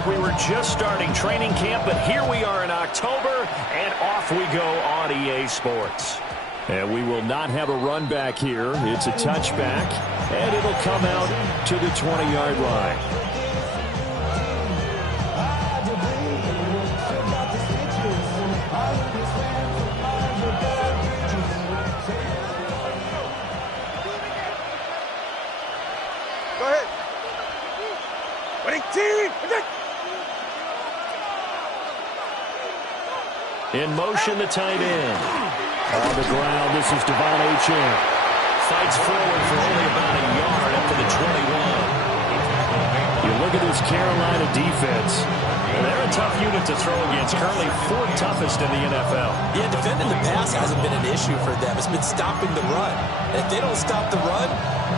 like we were just starting training camp, but here we are in October, and off we go on EA Sports. And we will not have a run back here. It's a touchback, and it'll come out to the 20-yard line. Go ahead. In motion, the tight end. On the ground, this is Devon Achane. Fights forward for only about a yard up to the 21. You look at this Carolina defense, and they're a tough unit to throw against. Currently fourth toughest in the NFL. Yeah, defending the pass hasn't been an issue for them. It's been stopping the run. And if they don't stop the run,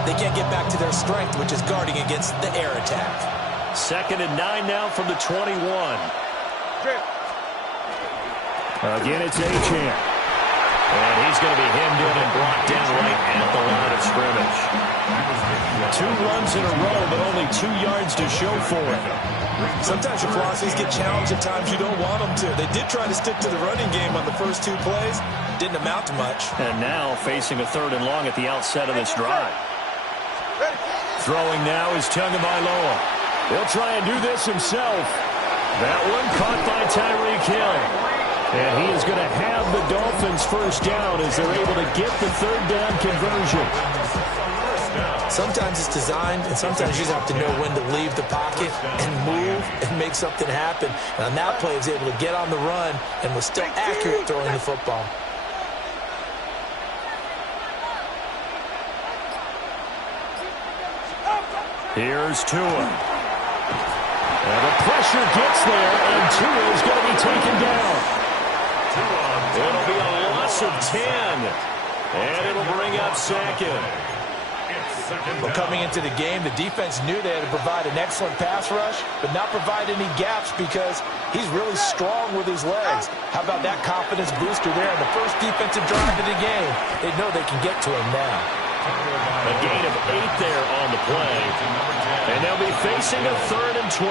they can't get back to their strength, which is guarding against the air attack. 2nd and 9 now from the 21. Again, it's Achane. And he's going to be hemmed in and brought down right at the line of scrimmage. 2 runs in a row, but only 2 yards to show for it. Sometimes your velocities get challenged at times you don't want them to. They did try to stick to the running game on the first 2 plays. Didn't amount to much. And now facing a 3rd and long at the outset of this drive. Throwing now is Tagovailoa. He'll try and do this himself. That one caught by Tyreek Hill. And he is going to have the Dolphins first down as they're able to get the 3rd down conversion. Sometimes it's designed, and sometimes you just have to know when to leave the pocket and move and make something happen. And on that play, he was able to get on the run and was still accurate throwing the football. Here's Tua. And the pressure gets there, and Tua is going to be taken down. It'll be a loss of 10. And it'll bring up 2nd. Well, coming into the game, the defense knew they had to provide an excellent pass rush, but not provide any gaps because he's really strong with his legs. How about that confidence booster there in the first defensive drive of the game? They know they can get to him now. A gain of 8 there on the play. And they'll be facing a 3rd and 12.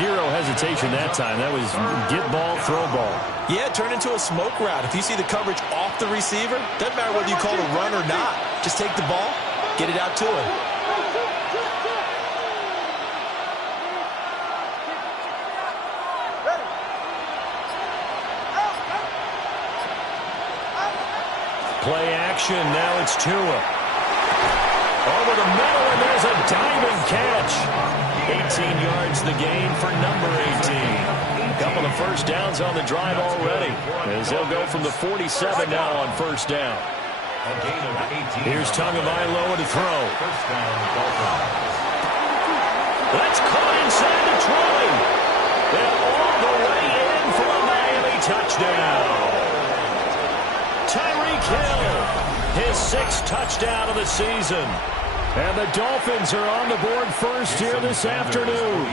Zero hesitation that time. That was get ball, throw ball. Yeah, turn into a smoke route. If you see the coverage off the receiver, doesn't matter whether you call it a run or not. Just take the ball, get it out to him. Play action. Now it's Tua. Over the middle, and there's a diving catch. 18 yards the gain for number 18. A couple of first downs on the drive already, as they'll go from the 47 now on first down. Here's Tagovailoa to throw. That's caught inside the 20. And all the way in for a Miami touchdown. Tyreek Hill, his 6th touchdown of the season. And the Dolphins are on the board first here this afternoon.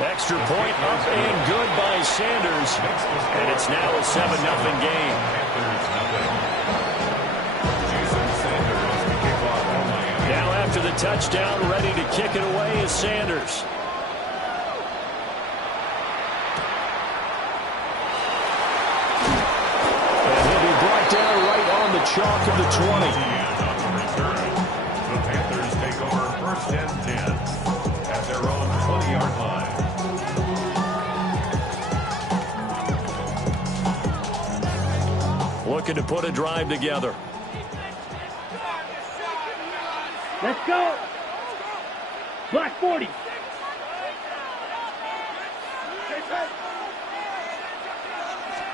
Extra point up and good by Sanders. And it's now a 7-0 game. Now after the touchdown, ready to kick it away is Sanders. Down right on the chalk of the 20. The Panthers take over 1st and 10 at their own 20-yard line. Looking to put a drive together. Let's go. Block 40.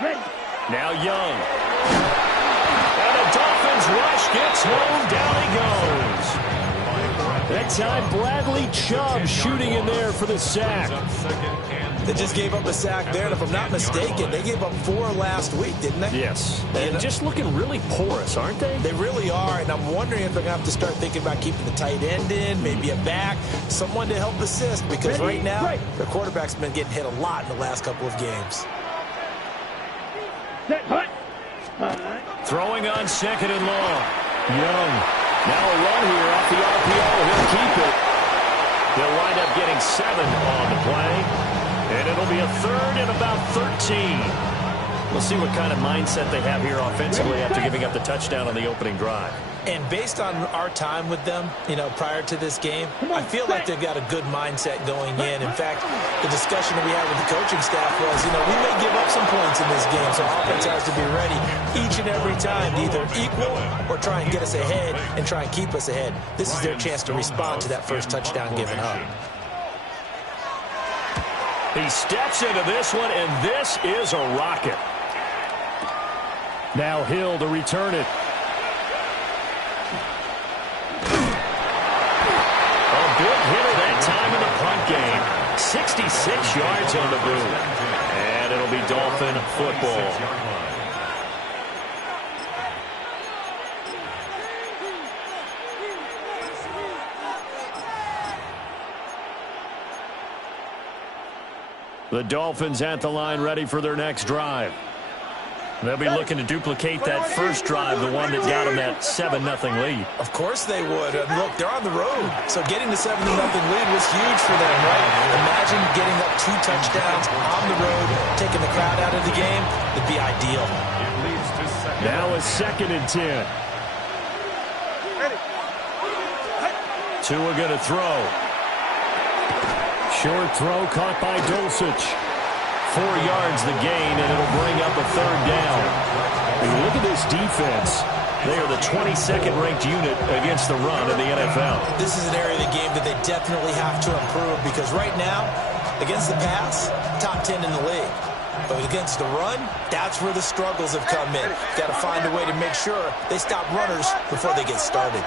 Ready. Now Young. Dolphins rush gets home, down he goes. That time Bradley Chubb shooting in there for the sack. They just gave up a sack there, and if I'm not mistaken, they gave up 4 last week, didn't they? Yes. And just looking really porous, aren't they? They really are, and I'm wondering if they're going to have to start thinking about keeping the tight end in, maybe a back, someone to help assist, because right now, their quarterback's been getting hit a lot in the last couple of games. Set, hut. Throwing on 2nd and long. Young Now a run here off the RPO. He'll keep it. They'll wind up getting 7 on the play. And it'll be a third and about 13. We'll see what kind of mindset they have here offensively after giving up the touchdown on the opening drive. And based on our time with them, prior to this game, I feel like they've got a good mindset going in. In fact, the discussion that we had with the coaching staff was, we may give up some points in this game, so offense has to be ready each and every time to either equal or try and get us ahead and try and keep us ahead. This is their chance to respond to that first touchdown given up. He steps into this one, and this is a rocket. Now Hill to return it. A big hitter that time in the punt game. 66 yards on the boot. And it'll be Dolphin football. The Dolphins at the line ready for their next drive. They'll be looking to duplicate that first drive, the one that got them that 7-0 lead. Of course they would. Look, they're on the road, so getting the 7-0 lead was huge for them, right? Imagine getting up 2 touchdowns on the road, taking the crowd out of the game. It'd be ideal. Now a 2nd and 10. Tua going to throw. Short throw caught by Dulcich. 4 yards the gain, and it'll bring up a 3rd down. And look at this defense. They are the 22nd ranked unit against the run in the NFL. This is an area of the game that they definitely have to improve because right now, against the pass, top 10 in the league. But against the run, that's where the struggles have come in. Got to find a way to make sure they stop runners before they get started.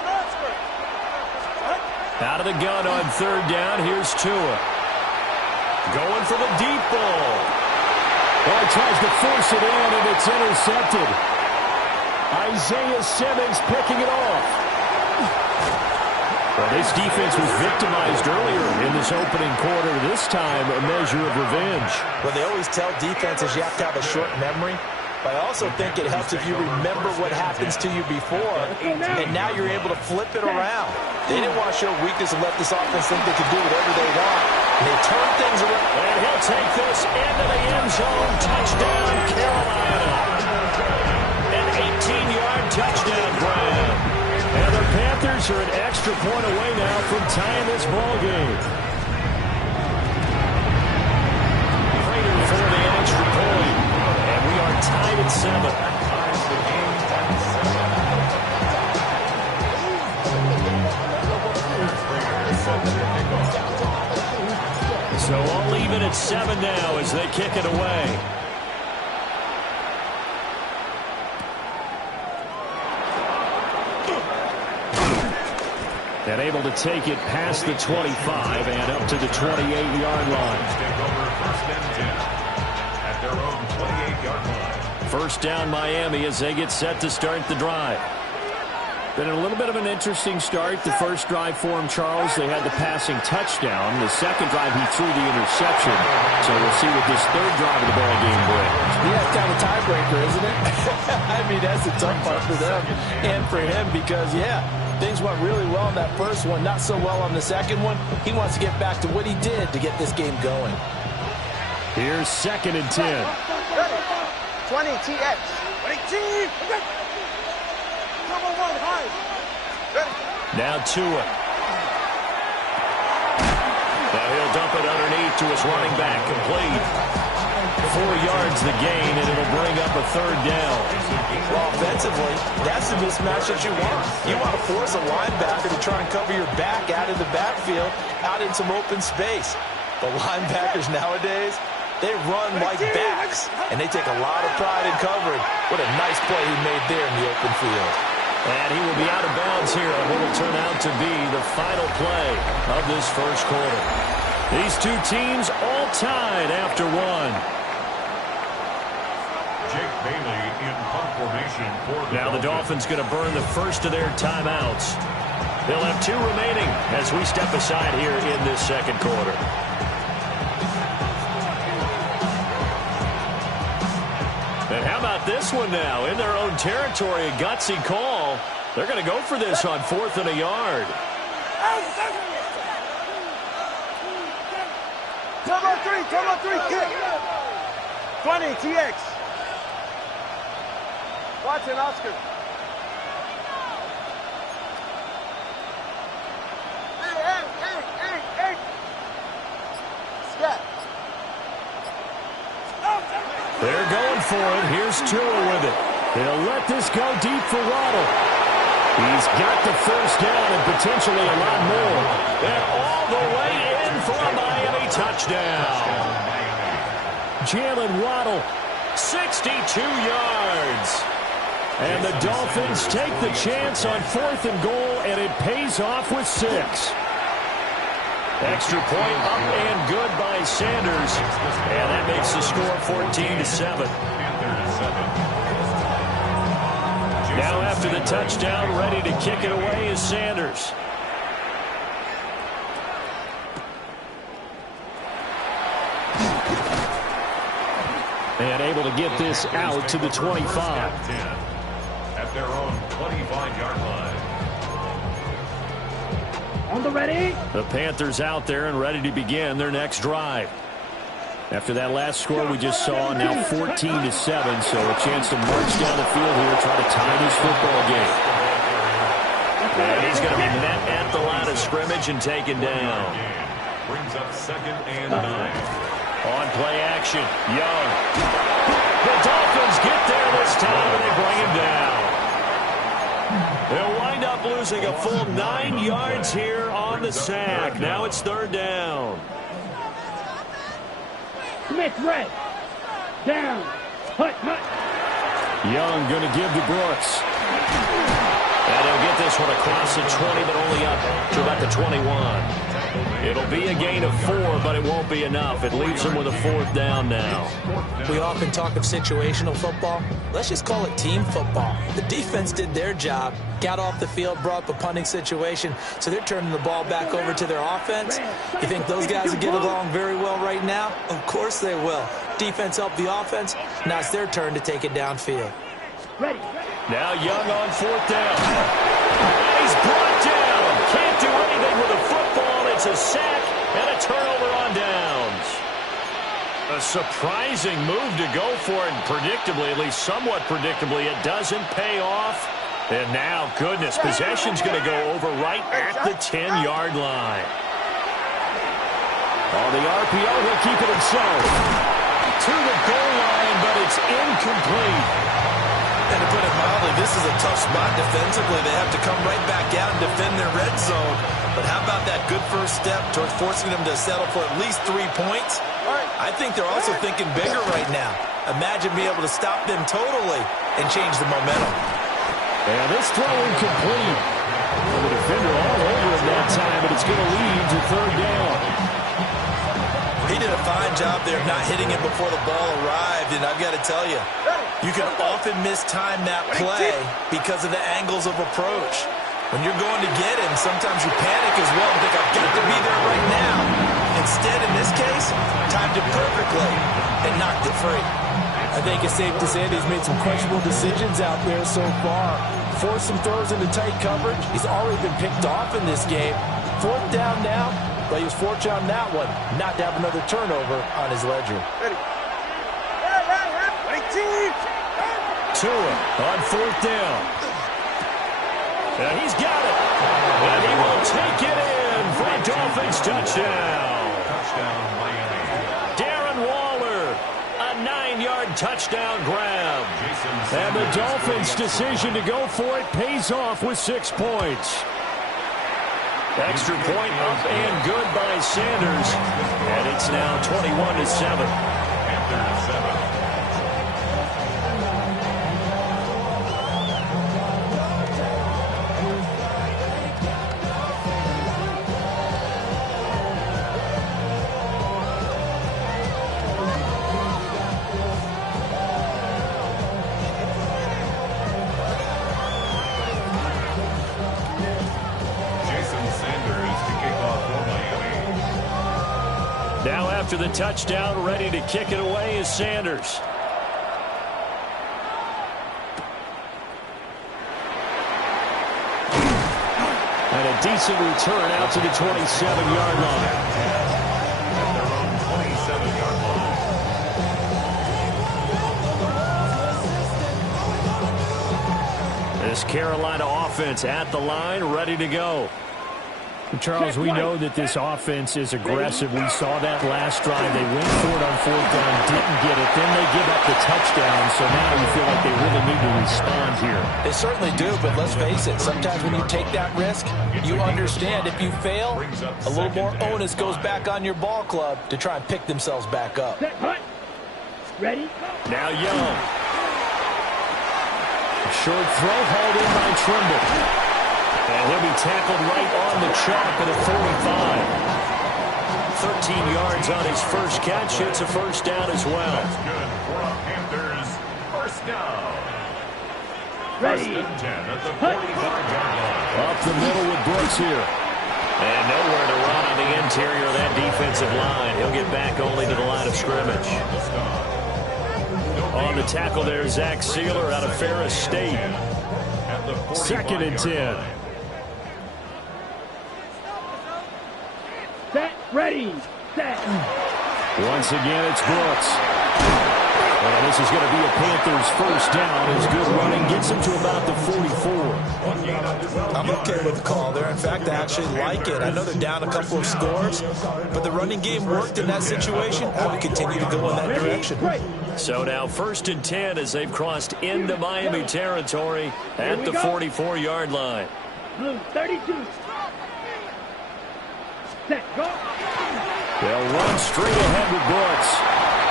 Out of the gun on 3rd down, here's Tua. Going for the deep ball. Well, he tries to force it in, and it's intercepted. Isaiah Simmons picking it off. Well, this defense was victimized earlier in this opening quarter. This time, a measure of revenge. Well, they always tell defenses you have to have a short memory. But I also think it helps if you remember what happens to you before, and now you're able to flip it around. They didn't want to show weakness and let this offense think they could do whatever they want. And they turn things around. And he'll take this into the end zone. Touchdown, Carolina. An 18-yard touchdown grab. And the Panthers are an extra point away now from tying this ball game. Prater for the extra point. And we are tied at 7. So all even at 7 now as they kick it away. And able to take it past the 25 and up to the 28-yard line. At their own 28-yard line. First down Miami as they get set to start the drive. Been a little bit of an interesting start. The first drive for him, Charles, they had the passing touchdown. The second drive, he threw the interception. So we'll see what this third drive of the ball game brings. Yeah, it's kind of a tiebreaker, isn't it? I mean, that's the tough part for them and for him because, yeah, things went really well in that first one, not so well on the second one. He wants to get back to what he did to get this game going. Here's 2nd and 10. 20 TX. 20 T. Now Tua. Now he'll dump it underneath to his running back. Complete. 4 yards the gain, and it'll bring up a 3rd down. Well, offensively, that's the mismatch that you want. You want to force a linebacker to try and cover your back out of the backfield, out in some open space. But linebackers nowadays, they run like backs, and they take a lot of pride in covering. What a nice play he made there in the open field. And he will be out of bounds here on what will turn out to be the final play of this first quarter. These two teams all tied after 1. Jake Bailey in punt formation for the Now the Dolphins going to burn the first of their timeouts. They'll have 2 remaining as we step aside here in this second quarter. And how about this one now? In their own territory, a gutsy call. They're going to go for this on 4th and a yard. 12-on-3, kick. 20, TX. Watson, Oscar. Hey. Scat. They're going for it. Here's Tua with it. They'll let this go deep for Waddle. He's got the first down and potentially a lot more. And all the way in for a Miami touchdown. Jalen Waddle, 62 yards. And the Dolphins take the chance on 4th and goal, and it pays off with 6. Extra point up and good by Sanders. And that makes the score 14-7. Now after the touchdown, ready to kick it away is Sanders. And able to get this out to the 25. At their own 25-yard line. On the ready. The Panthers out there and ready to begin their next drive. After that last score we just saw, now 14-7, so a chance to march down the field here, try to tie this football game. And he's going to be met at the line of scrimmage and taken down. Brings up 2nd and 9. On play action, Young. The Dolphins get there this time and they bring him down. They'll wind up losing a full 9 yards here on the sack. Now it's 3rd down. Smith red. Down. Hut. Young going to give to Brooks. And he'll get this one across the 20, but only up to about the 21. It'll be a gain of 4, but it won't be enough. It leaves him with a 4th down now. We often talk of situational football. Let's just call it team football. The defense did their job, got off the field, brought up a punting situation, so they're turning the ball back over to their offense. You think those guys will get along very well right now? Of course they will. Defense helped the offense. Now it's their turn to take it downfield. Ready. Now Young on 4th down. And he's brought down. Can't do anything with a football. It's a sack and a turnover on downs. A surprising move to go for it, and predictably, at least somewhat predictably, it doesn't pay off. And now, goodness, possession's going to go over right at the 10-yard line. On the RPO, he'll keep it himself. To the goal line, but it's incomplete. And to put it mildly, this is a tough spot defensively. They have to come right back out and defend their red zone. But how about that good first step towards forcing them to settle for at least 3 points? I think they're also thinking bigger right now. Imagine being able to stop them totally and change the momentum. And this throw incomplete. And the defender all over him that time, but it's going to lead to 3rd down. He did a fine job there of not hitting it before the ball arrived, and I've got to tell you, you can often mistime that play because of the angles of approach. When you're going to get him, sometimes you panic as well and think, I've got to be there right now. Instead, in this case, timed it perfectly and knocked it free. I think it's safe to say that he's made some questionable decisions out there so far. Forced some throws into tight coverage. He's already been picked off in this game. 4th down now, but he was fortunate on that one not to have another turnover on his ledger. Tua on 4th down. And he's got it. And he will take it in for a Dolphins touchdown. Touchdown, Miami. Darren Waller, a 9-yard touchdown grab. And the Dolphins' decision to go for it pays off with 6 points. Extra point up and good by Sanders. And it's now 21-7. Panthers 7. After the touchdown, ready to kick it away is Sanders. And a decent return out to the 27-yard line. At their own 27-yard line. This Carolina offense at the line, ready to go. Charles, we know that this offense is aggressive. We saw that last drive. They went for it on 4th down, didn't get it. Then they give up the touchdown, so now we feel like they really need to respond here. They certainly do, but let's face it, sometimes when you take that risk, you understand if you fail, a little more onus goes back on your ball club to try and pick themselves back up. Set, hut. Ready? Now Young. Short throw hauled in by Trimble. And he'll be tackled right on the chalk at a 45. 13 yards on his first catch. It's a first down as well. That's good for the Panthers. First down. Ready. First and 10 at the 45-yard line. Up the middle with Brooks here. And nowhere to run on the interior of that defensive line. He'll get back only to the line of scrimmage. On the tackle there, Zach Sealer out of Ferris State. Second and 10. Set. Ready. Set. Once again, it's Brooks. And this is going to be a Panthers first down as good running gets him to about the 44. I'm okay with the call there. In fact, I actually like it. I know they're down a couple of scores, but the running game worked in that situation. I would continue to go in that direction. So now first and 10 as they've crossed into Miami territory at the 44-yard line. Blue 32. Set. Go. They'll run straight ahead with Brooks.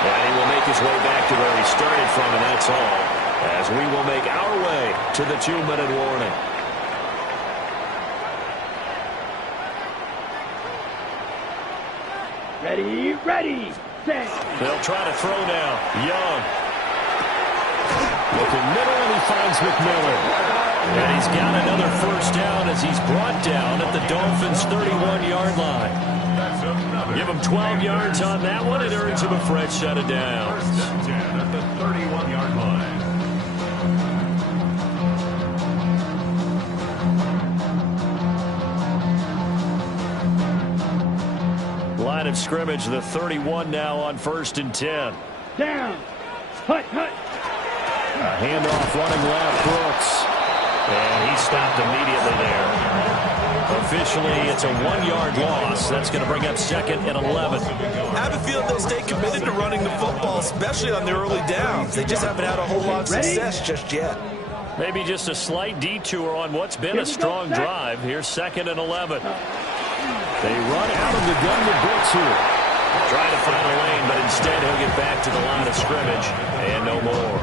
And he will make his way back to where he started from, and that's all. As we will make our way to the 2-minute warning. Ready. Ready. Set. They'll try to throw now. Young. Looking middle, and he finds McMillan. And he's got another first down as he's brought down at the Dolphins' 31-yard line. Give him 12 yards on that one. It earns him a fresh set of downs. First and 10 at the 31-yard line. Line of scrimmage, the 31 now on first and 10. Down. Hut. Hut. A handoff running left, Brooks. And he stopped immediately there. Officially, it's a 1-yard loss. That's going to bring up second and 11. I have a feeling they'll stay committed to running the football, especially on the early downs. They just haven't had a whole lot of success just yet. Maybe just a slight detour on what's been a strong drive. Here's second and 11. They run out of the gun with Brooks here. Trying to find a lane, but instead he'll get back to the line of scrimmage. And no more.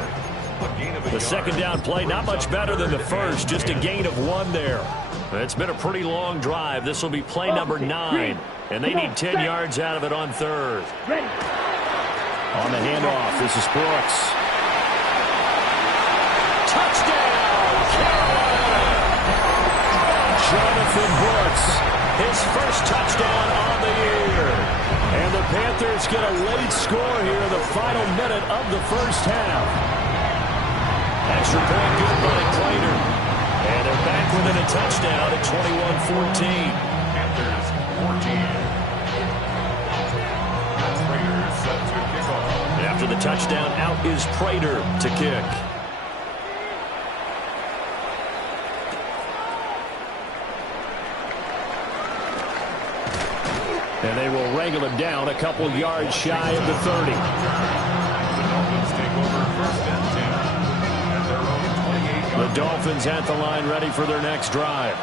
The second down play, not much better than the first. Just a gain of 1 there. It's been a pretty long drive. This will be play number 9. And they need 10 yards out of it on third. On the handoff, this is Brooks. Touchdown, Carolina! Jonathan Brooks, his first touchdown on the year. And the Panthers get a late score here in the final minute of the first half. Extra point good by Prater. And they're back within a touchdown at 21-14. Panthers 14. Prater set to kick off. After the touchdown, out is Prater to kick. And they will wrangle him down a couple yards shy of the 30. The Dolphins take over first and 10. The Dolphins at the line ready for their next drive.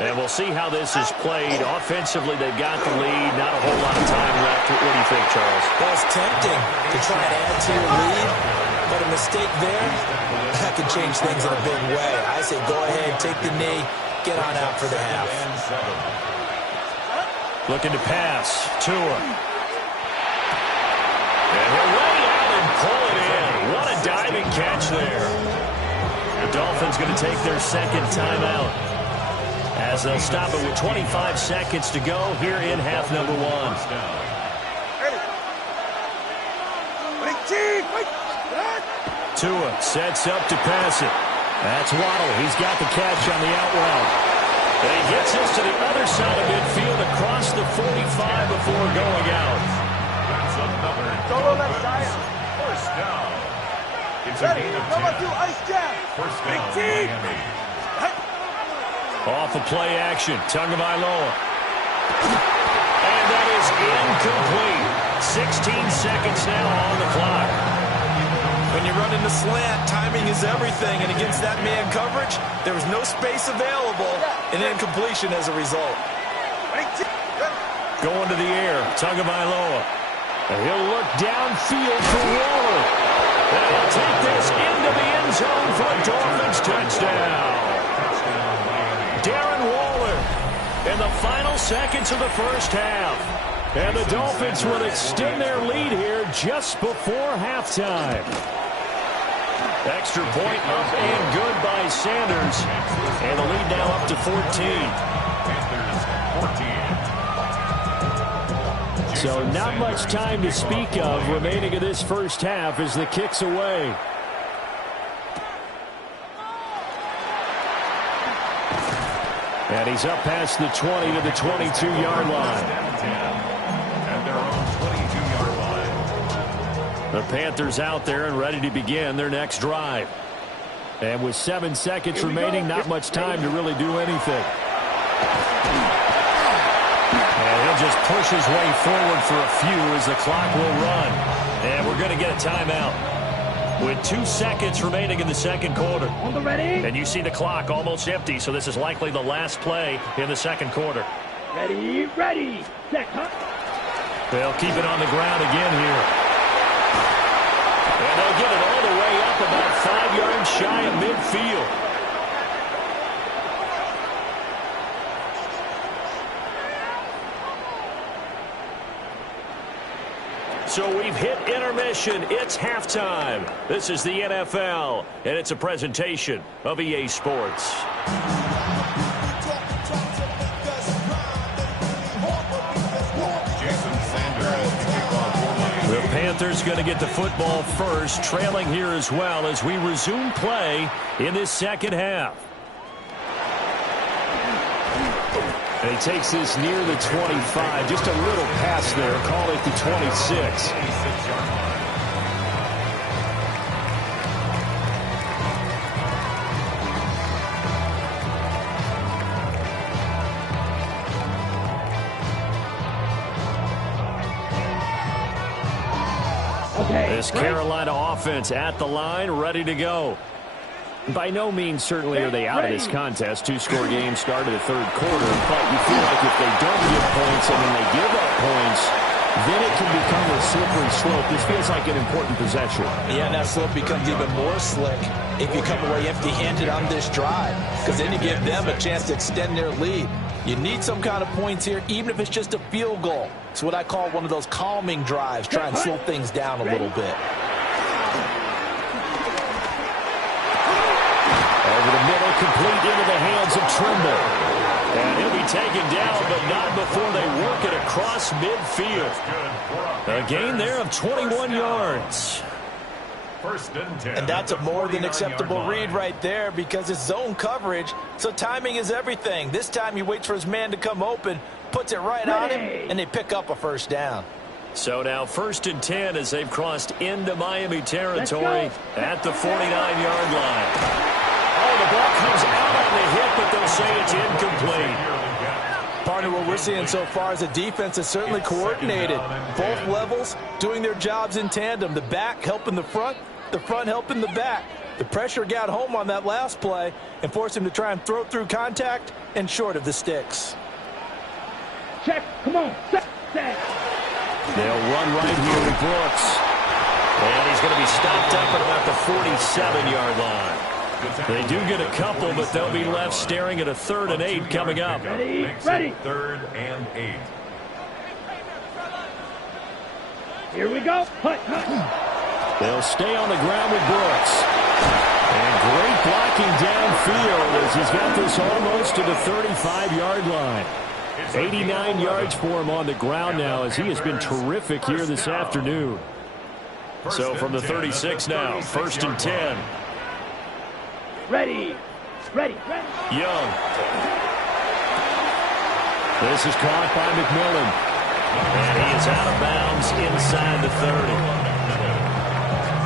And we'll see how this is played. Offensively, they've got the lead. Not a whole lot of time left. What do you think, Charles? Well, it's tempting to try and add to your lead, but a mistake there, that could change things in a big way. I say go ahead, take the knee, get on out for the half. Looking to pass. Tua. And he'll lay out and pull it in. What a diving catch there. The Dolphins going to take their second timeout as they'll stop it with 25 seconds to go here in half number 1. Tua sets up to pass it. That's Waddle. He's got the catch on the out route. And he gets this to the other side of midfield across the 45 before going out. That's another Solo left side. first down. It's a Ready. gain of Number 10. 2, ice jam. First down, Miami. Off of play action, Tagovailoa. And that is incomplete. 16 seconds now on the clock. When you run into slant, timing is everything. And against that man coverage, there was no space available, and incompletion as a result. Going to the air, Tagovailoa. And he'll look downfield for Waller. And he'll take this into the end zone for a Dolphins touchdown. Darren Waller in the final seconds of the first half. And the Dolphins will extend their lead here just before halftime. Extra point up and good by Sanders. And the lead now up to 14. So not much time to speak of remaining in this first half as the kick's away. And he's up past the 20 to the 22-yard line. At their own 22-yard line. The Panthers out there and ready to begin their next drive. And with 7 seconds remaining, not much time to really do anything. And he'll just push his way forward for a few as the clock will run. And we're going to get a timeout with 2 seconds remaining in the second quarter. On the ready. And you see the clock almost empty, so this is likely the last play in the second quarter. Ready, ready, set, cut. They'll keep it on the ground again here. And they'll get it all the way up about 5 yards shy of midfield. So we've hit intermission. It's halftime. This is the NFL, and it's a presentation of EA Sports. The Panthers going to get the football first, trailing here as well as we resume play in this second half. And he takes this near the 25, just a little past there, call it the 26. Okay. This Carolina offense at the line, ready to go. By no means certainly are they out of this contest. Two-score game started the third quarter, but you feel like if they don't get points and then they give up points, then it can become a slippery slope. This feels like an important possession. Yeah, and that slope becomes even more slick if you come away empty-handed on this drive, because then you give them a chance to extend their lead. You need some kind of points here, even if it's just a field goal. It's what I call one of those calming drives, try and slow things down a little bit. Over the middle, complete into the hands of Trimble. And he'll be taken down, but not before they work it across midfield. A gain there of 21 yards. First and 10. And that's a more than acceptable read right there because it's zone coverage, so timing is everything. This time he waits for his man to come open, puts it right on him, and they pick up a first down. So now first and 10 as they've crossed into Miami territory at the 49-yard line. Oh, the ball comes out on the hit, but they'll say it's incomplete. Partner, what we're seeing so far is a defense that's certainly coordinated. Both levels doing their jobs in tandem. The back helping the front helping the back. The pressure got home on that last play and forced him to try and throw through contact and short of the sticks. Check, come on, set. They'll run right here with Brooks. And he's going to be stopped up at about the 47-yard line. They do get a couple, but they'll be left staring at a 3rd and 8 coming up. Ready. 3rd and 8. Here we go. Hut. They'll stay on the ground with Brooks. And great blocking downfield as he's got this almost to the 35-yard line. 89 yards for him on the ground now as he has been terrific here this afternoon. So from the 36 now, 1st and 10. Ready. Young. This is caught by McMillan. And he is out of bounds inside the 30.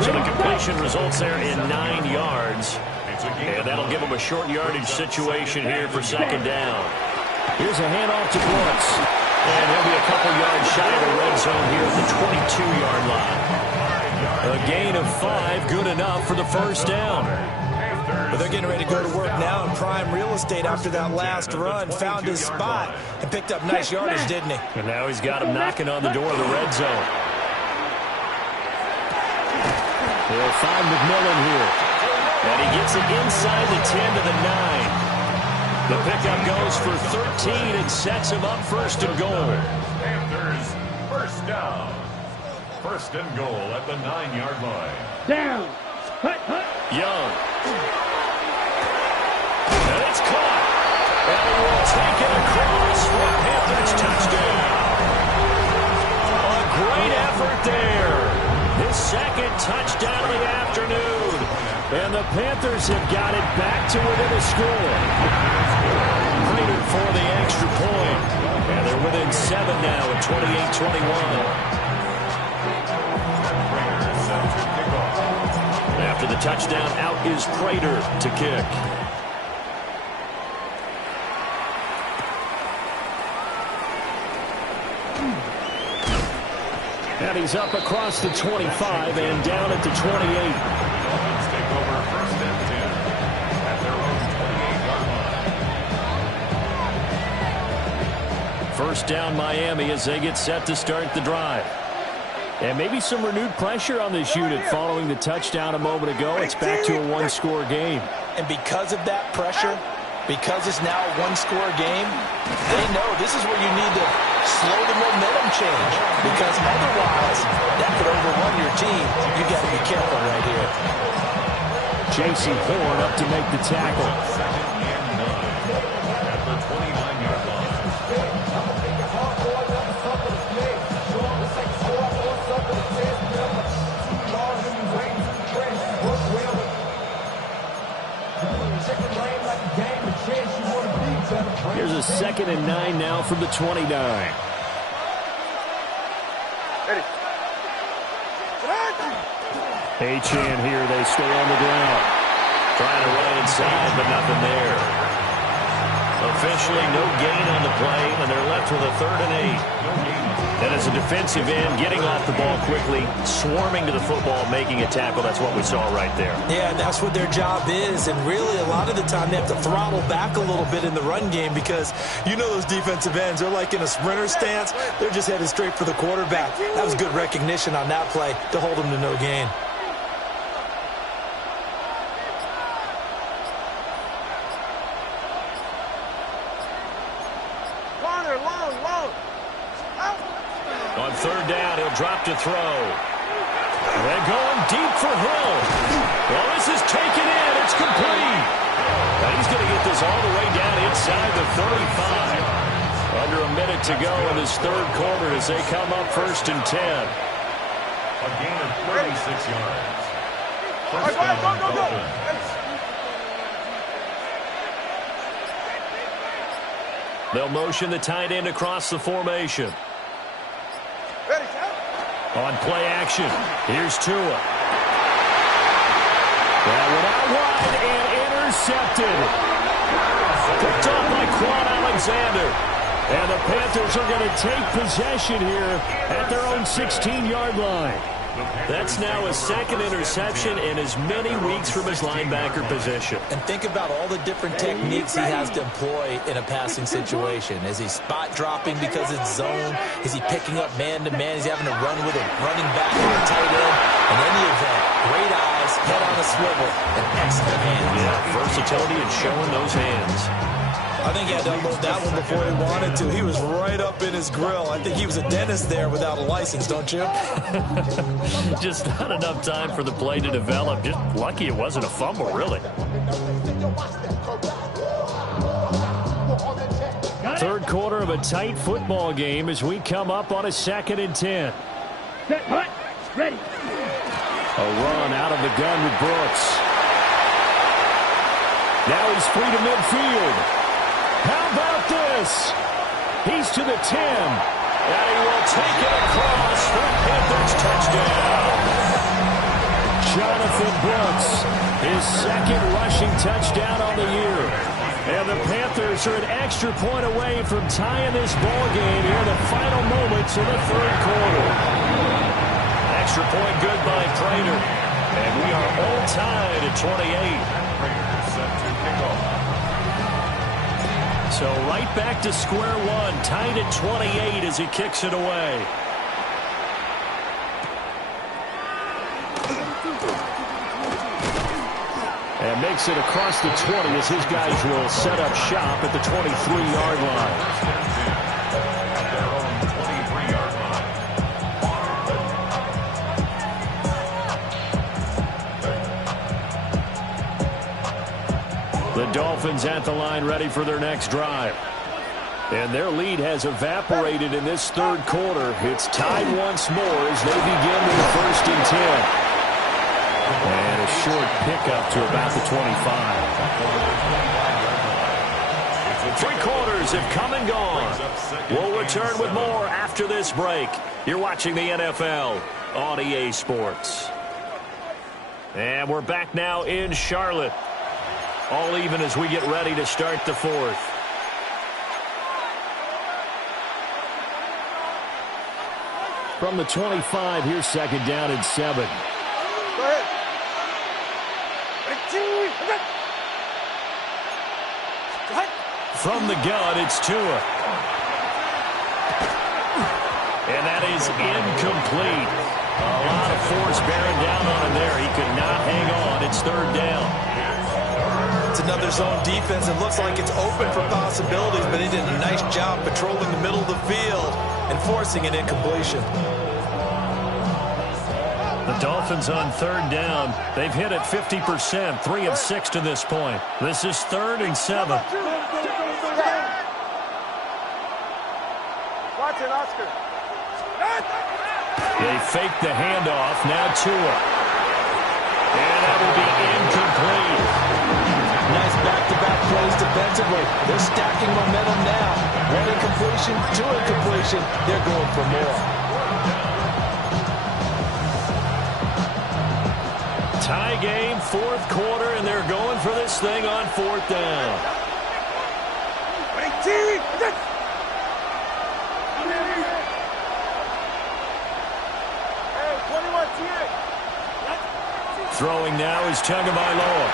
So the completion results there in 9 yards. And that'll give him a short yardage situation here for second down. Here's a handoff to Brooks. And he'll be a couple yards shy of the red zone here at the 22-yard line. A gain of 5, good enough for the first down. But they're getting ready to go to work now in prime real estate after that last run. Found his spot and picked up nice yardage, didn't he? And now he's got him knocking on the door of the red zone. They'll find McMillan here. And he gets it inside the 10 to the 9. The pickup goes for 13 and sets him up first and goal. Panthers first down. First and goal at the 9-yard line. Down. Hut, hut. Young. And it's caught. And he will take it across for a Panthers touchdown. A great effort there. His second touchdown of the afternoon. And the Panthers have got it back to within a score. Prater for the extra point. And they're within 7 now at 28-21. After the touchdown, out is Prater to kick. And he's up across the 25 and down at the 28. Dolphins take over first and 10 at their own 28-yard line. First down Miami as they get set to start the drive. And maybe some renewed pressure on this unit following the touchdown a moment ago. It's back to a one-score game. And because of that pressure, because it's now a one-score game, they know this is where you need to slow the momentum change. Because otherwise, that could overrun your team. You got to be careful right here. J.C. Horn up to make the tackle. Second and 9 at the 29-yard line. Here's a 2nd and 9 now from the 29. Achane here. They stay on the ground. Trying to run inside, but nothing there. Officially, no gain on the play, and they're left with a 3rd and 8. And as a defensive end, getting off the ball quickly, swarming to the football, making a tackle, that's what we saw right there. Yeah, and that's what their job is. And really, a lot of the time, they have to throttle back a little bit in the run game because you know those defensive ends, they're like in a sprinter stance. They're just headed straight for the quarterback. That was good recognition on that play to hold them to no gain. On 3rd down, he'll drop to throw. They're going deep for Hill. Well, this is taken in. It's complete. And he's going to get this all the way down inside the 35. Under a minute to go in his 3rd quarter as they come up 1st and 10. A gain of 36 yards. First down, Dolphins. They'll motion the tight end across the formation. On play action, here's Tua. That one out wide and intercepted. Picked up by Quan Alexander. And the Panthers are going to take possession here at their own 16-yard line. That's now his 2nd interception in as many weeks from his linebacker position. And think about all the different techniques he has to employ in a passing situation. Is he spot dropping because it's zone? Is he picking up man-to-man? Is he having to run with a running back or a tight end? In any event, great eyes, head on a swivel, and excellent hands. Yeah, versatility and showing those hands. I think he had to unload that one before he wanted to. He was right up in his grill. I think he was a dentist there without a license, don't you? Just not enough time for the play to develop. Just lucky it wasn't a fumble, really. 3rd quarter of a tight football game as we come up on a 2nd and 10. Set, hut, ready. A run out of the gun with Brooks. Now he's free to midfield. How about this? He's to the 10. And he will take it across for a Panthers touchdown. Jonathan Brooks, his second rushing touchdown on the year. And the Panthers are an extra point away from tying this ball game here in the final moments of the third quarter. Extra point good by Prater. And we are all tied at 28. So right back to square one, tied at 28 as he kicks it away. And makes it across the 20 as his guys will set up shop at the 23-yard line. The Dolphins at the line ready for their next drive. And their lead has evaporated in this third quarter. It's tied once more as they begin with 1st and 10. And a short pickup to about the 25. 3 quarters have come and gone. We'll return with more after this break. You're watching the NFL on EA Sports. And we're back now in Charlotte. All even as we get ready to start the fourth. From the 25, here's 2nd down and 7. Go ahead. From the gun, it's Tua. And that is incomplete. A lot of force bearing down on him there. He could not hang on. It's 3rd down. It's another zone defense. It looks like it's open for possibilities, but they did a nice job patrolling the middle of the field and forcing an incompletion. The Dolphins on 3rd down. They've hit it 50%, 3 of 6 to this point. This is 3rd and 7. Watch it, Oscar. They fake the handoff. Now Tua. And that will be incomplete. Nice back-to-back plays defensively. They're stacking momentum now. 1 incompletion, 2 incompletion. They're going for more. Tie game, 4th quarter, and they're going for this thing on 4th down. Throwing now is Tagovailoa.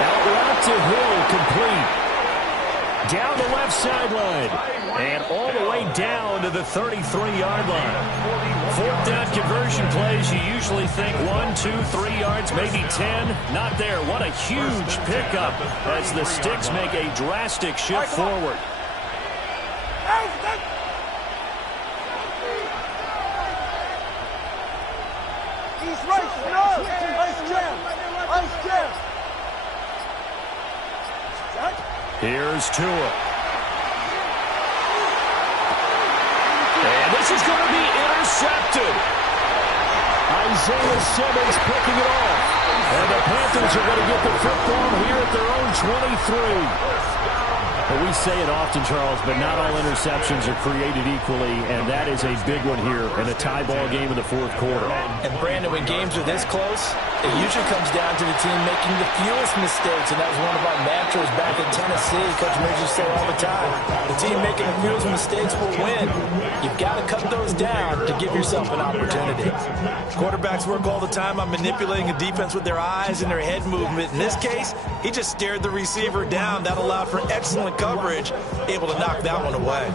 Out route to Hill, complete. Down the left sideline. And all the way down to the 33-yard line. 4th down conversion plays, you usually think 1, 2, 3 yards, maybe 10. Not there. What a huge pickup as the Sticks make a drastic shift forward. He's right, no! Ice jam! Ice jam! Here's Tua. And this is going to be intercepted. Isaiah Simmons picking it off. And the Panthers are going to get the football here at their own 23. Well, we say it often, Charles, but not all interceptions are created equally, and that is a big one here in a tie ball game in the 4th quarter. And, Brandon, when games are this close, it usually comes down to the team making the fewest mistakes, and that was one of our mantras back in Tennessee. Coach Mears used to say all the time, the team making the fewest mistakes will win. You've got to cut those down to give yourself an opportunity. Quarterbacks work all the time on manipulating a defense with their eyes and their head movement. In this case, he just stared the receiver down. That allowed for excellent coverage, able to knock that one away.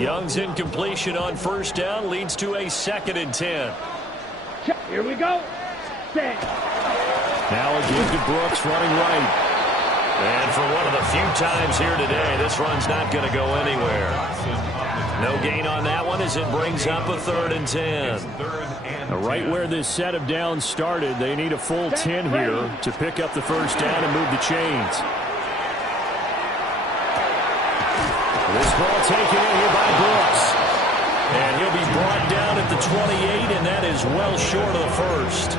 Young's incompletion on 1st down leads to a 2nd and 10. Here we go. Set. Now a give to Brooks running right. And for one of the few times here today, this run's not going to go anywhere. No gain on that one as it brings up a 3rd and 10. Right where this set of downs started, they need a full 10 here to pick up the 1st down and move the chains. This ball taken in here by Brooks. And he'll be brought down at the 28, and that is well short of the 1st.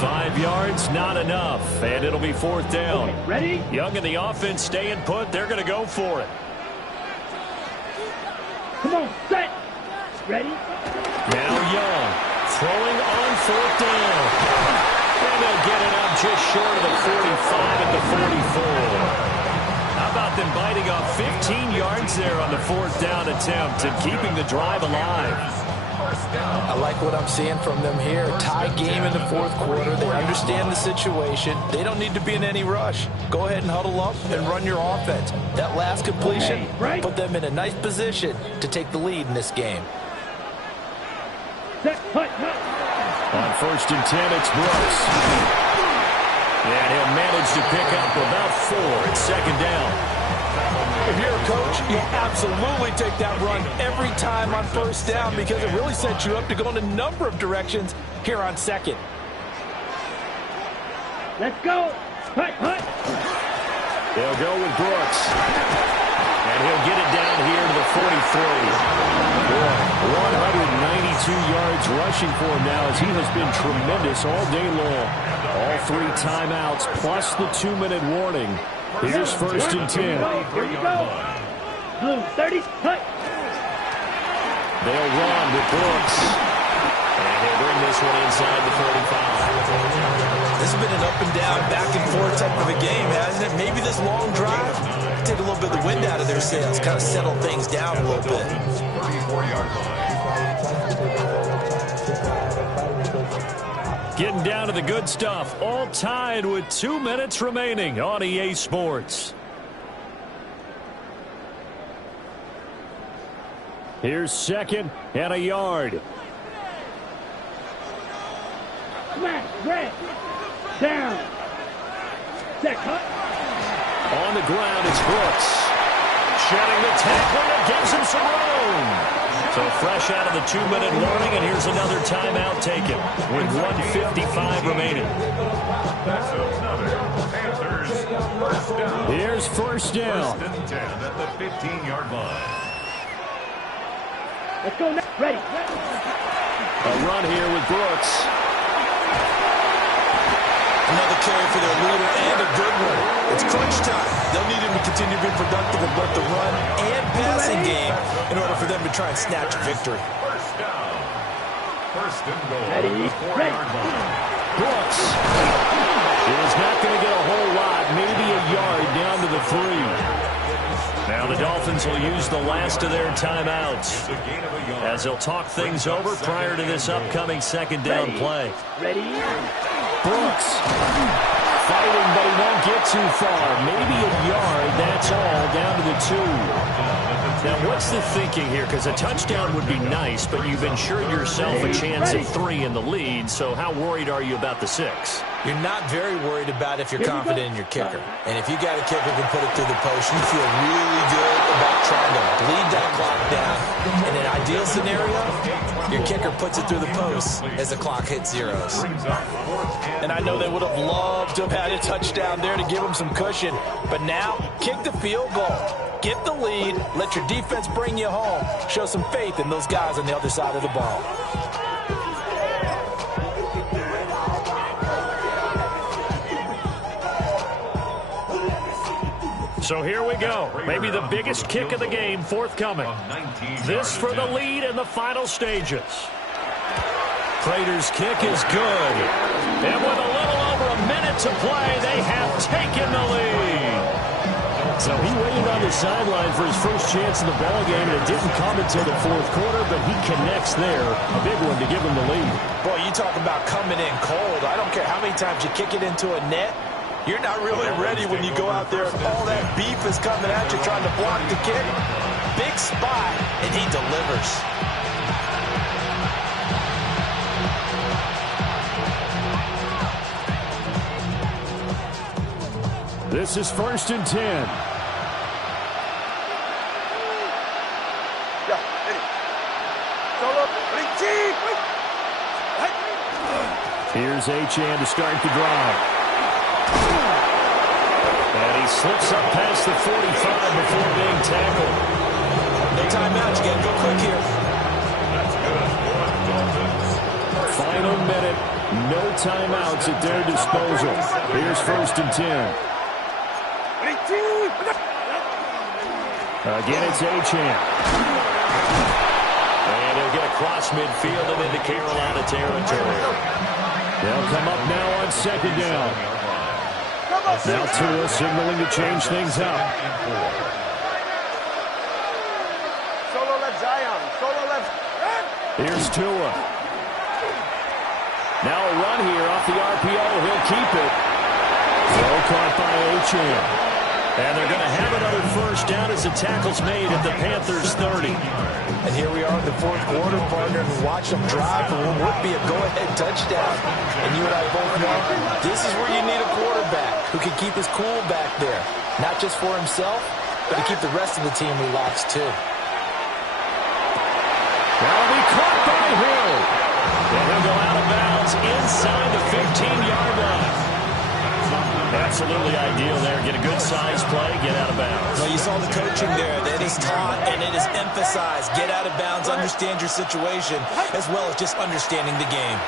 5 yards, not enough, and it'll be 4th down. Okay, ready? Young and the offense staying put. They're going to go for it. Come on, set. Ready? Now Young throwing on 4th down. And they'll get it up just short of the 45 at the 44. How about them biting off 15 yards there on the 4th down attempt and keeping the drive alive? I like what I'm seeing from them here. Tie game in the 4th quarter. They understand the situation. They don't need to be in any rush. Go ahead and huddle up and run your offense. That last completion put them in a nice position to take the lead in this game. Set, hut. On 1st and 10, it's Brooks. And he'll manage to pick up about 4 at 2nd down. If you're a coach, you'll absolutely take that run every time on 1st down because it really sets you up to go in a number of directions here on 2nd. Let's go. Hut. They'll go with Brooks. And he'll get it down here to the 43. Boy, 192 yards rushing for him now as he has been tremendous all day long. All 3 timeouts plus the 2-minute warning. Here's 1st and 10. Here we go. Blue, 30, hut. They'll run with Brooks. And he'll bring this one inside the 45. This has been an up and down, back and forth type of a game, hasn't it? Maybe this long drive take a little bit of the wind out of their sails, kind of settle things down a little bit. 34-yard line. Getting down to the good stuff. All tied with 2 minutes remaining on EA Sports. Here's 2nd and a yard. Smash, red. Down. Set, hut. On the ground, it's Brooks. Shedding the tackle that gives him some room. So fresh out of the 2-minute warning, and here's another timeout taken with 1:55 remaining. That's another Panthers 1st down. Here's 1st down. 1st and 10 at the 15-yard line. Let's go now. Ready. A run here with Brooks. Another carry for their leader and a good one. It's crunch time. They'll need him to continue to be productive in both the run and passing game in order for them to try and snatch a victory. 1st down. 1st and goal. Ready. At the 4-yard line. Brooks is not going to get a whole lot, maybe a yard down to the 3. Now the Dolphins will use the last of their timeouts It's a gain of a yard. as they'll talk things over prior to this upcoming 2nd down play. Ready. Brooks fighting, but he won't get too far. Maybe a yard, that's all, down to the 2. Now, what's the thinking here? Because a touchdown would be nice, but you've ensured yourself a chance at 3 in the lead, so how worried are you about the 6? You're not very worried about if you're confident in your kicker. And if you got a kicker who can put it through the post, you feel really good about trying to bleed that clock down. In an ideal scenario, your kicker puts it through the post as the clock hits zeros. And I know they would have loved to have had a touchdown there to give them some cushion. But now, kick the field goal. Get the lead. Let your defense bring you home. Show some faith in those guys on the other side of the ball. So here we go. Maybe the biggest kick of the game forthcoming. This for the lead in the final stages. Prater's kick is good. And with a little over a minute to play, they have taken the lead. So he waited on the sideline for his first chance in the ballgame, and it didn't come until the 4th quarter, but he connects there. A big one to give him the lead. Boy, you talk about coming in cold. I don't care how many times you kick it into a net. You're not really ready when you go out there and all that beef is coming at you trying to block the kick. Big spot, and he delivers. This is 1st and 10. Here's Achane to start the drive. And he slips up past the 45 before being tackled. No timeout. You got to go quick here. That's good. Dolphins. Final minute No timeouts at their disposal. Here's 1st and 10. Again, it's Achane. And he'll get across midfield and into Carolina territory. They'll come up now on 2nd down. Now Tua signaling to change things up. Solo left Zion. Solo left. Here's Tua. Now a run here off the RPO. He'll keep it. Throw caught by Achane. And they're going to have another 1st down as the tackle's made at the Panthers' 30. And here we are in the 4th quarter, partner, and watch them drive for what would be a go-ahead touchdown. And you and I both know this is where you need a quarterback who can keep his cool back there. Not just for himself, but to keep the rest of the team relaxed, too. That'll be caught by Hill. And he'll go out of bounds inside the 15-yard line. Absolutely ideal there. Get a good size play, get out of bounds. Well, you saw the coaching there. That is taught and it is emphasized. Get out of bounds, understand your situation, as well as just understanding the game.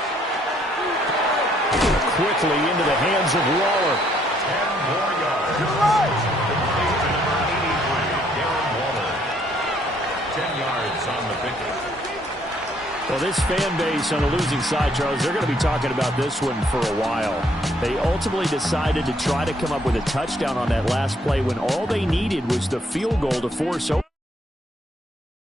Quickly into the hands of Waller. 10 more yards. To the right. Waller. 10 yards on the pickup. Well, this fan base on the losing side, Charles, they're going to be talking about this one for a while. They ultimately decided to try to come up with a touchdown on that last play when all they needed was the field goal to force